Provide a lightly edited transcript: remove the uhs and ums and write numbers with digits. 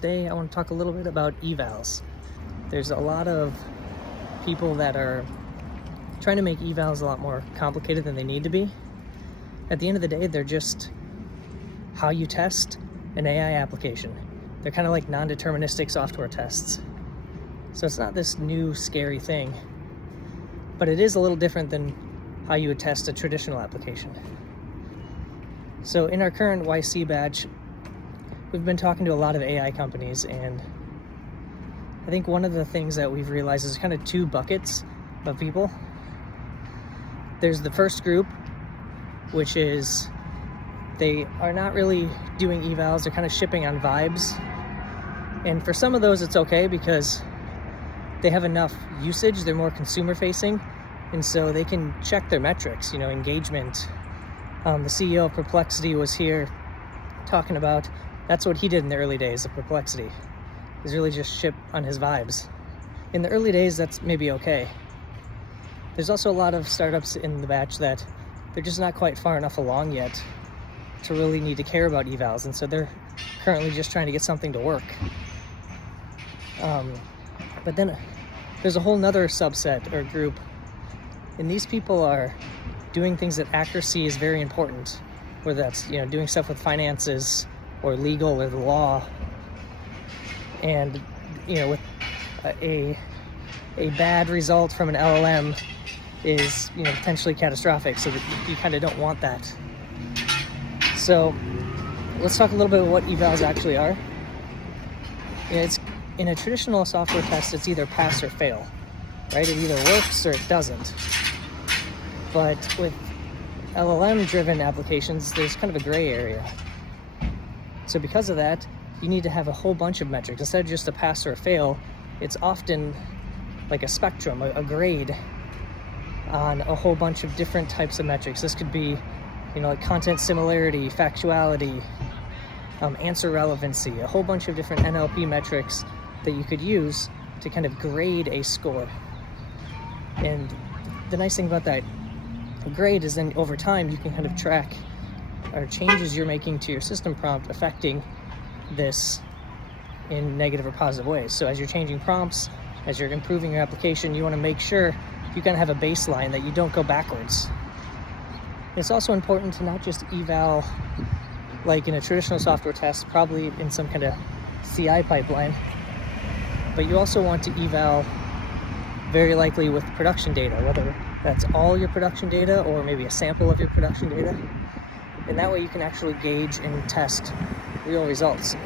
Today I want to talk a little bit about evals. There's a lot of people that are trying to make evals a lot more complicated than they need to be. At the end of the day, they're just how you test an AI application. They're kind of like non-deterministic software tests. So it's not this new scary thing, but it is a little different than how you would test a traditional application. So in our current YC batch, we've been talking to a lot of AI companies, and I think one of the things that we've realized is kind of two buckets of people. There's the first group, which is they are not really doing evals, they're kind of shipping on vibes. And for some of those it's okay because they have enough usage, they're more consumer facing, and so they can check their metrics, engagement. The CEO of Perplexity was here talking about that's what he did in the early days of Perplexity, is really just ship on his vibes. In the early days, that's maybe okay. There's also a lot of startups in the batch that they're just not quite far enough along yet to really need to care about evals, and so they're currently just trying to get something to work. But then there's a whole nother subset or group, and these people are doing things that accuracy is very important, whether that's doing stuff with finances or legal or the law, and with a bad result from an LLM is potentially catastrophic, so that you kind of don't want that. So let's talk a little bit about what evals actually are. It's in a traditional software test, it's either pass or fail, right? It either works or it doesn't. But with LLM driven applications, there's kind of a gray area. So because of that, you need to have a whole bunch of metrics. Instead of just a pass or a fail, it's often like a spectrum, a grade on a whole bunch of different types of metrics. This could be, like content similarity, factuality, answer relevancy, a whole bunch of different NLP metrics that you could use to kind of grade a score. And the nice thing about that grade is then over time you can kind of track or changes you're making to your system prompt affecting this in negative or positive ways. So as you're changing prompts, as you're improving your application, you want to make sure you kind of have a baseline that you don't go backwards. It's also important to not just eval like in a traditional software test, probably in some kind of CI pipeline, but you also want to eval very likely with production data, whether that's all your production data or maybe a sample of your production data. And that way you can actually gauge and test real results.